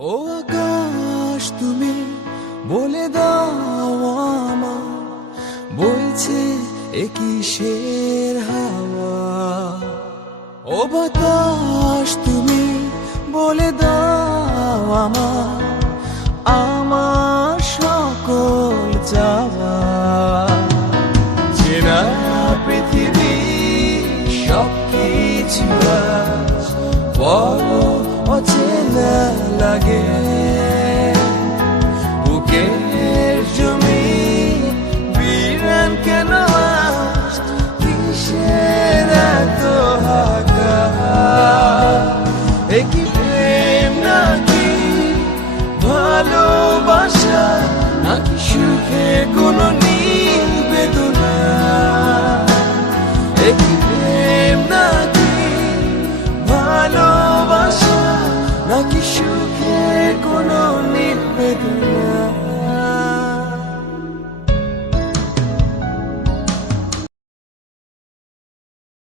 ও আকাশ তুমি বলে দাও আমার বইছে এ কিসের হাওয়া। ও বাতাস তুমি বলে দাও আমার আমার সকল চাওয়া। চেনা পৃথিবী সবকিছু বড় অচেনা লাগে। বুকের জমি বিরান কেন আজ কিসের এত হাহাকার। এ কি প্রেম নাকি ভালোবাসা নাকি সুখে কোনো